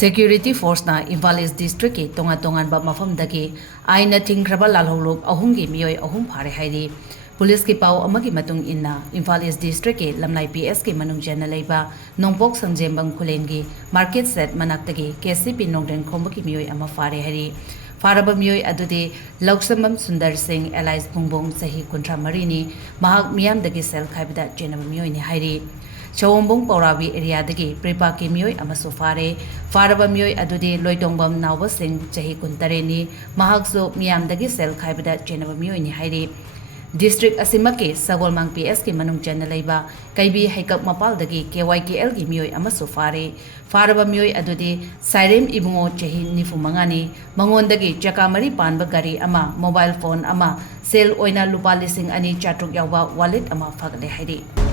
Security Force na Imphal East District ki Tongan Tonganba Mafamdagi Ainna Thingkhraba Lalhoulup ahumgi Meoi ahum phare hairi Police ki pau amagi matung inna Imphal East District ki lamlai PS ki manung jana leiba nongpok sangjembang khulengi market set manaktagi KCP nongden khombaki Meoi ama phare hairi Faraba Meoi adudi Loksamam Sundar Singh Elias Bungbong sahi kuntra marini mahak miyamdagi sel khaibida jenaba Meoi ni hairi Chawombong Paurabi area dagi Prepa ki Meoi amaso Faraba Meoi adudi Loitongbam Nauba Singh chahi kuntareni mahakso miyamdagi sel khaibida jenaba Meoi ni hairi District asimaki Sagolmang PS ki manung chana leiba kaibi haikap mapal dagi KYKL ki Meoi amaso Faraba Meoi adudi Sairem Ibungo chahi nifumangani mangondagi chakamari panba gari ama mobile phone ama sel oina lupa lising ani chatruk yawba wallet ama phagale hairi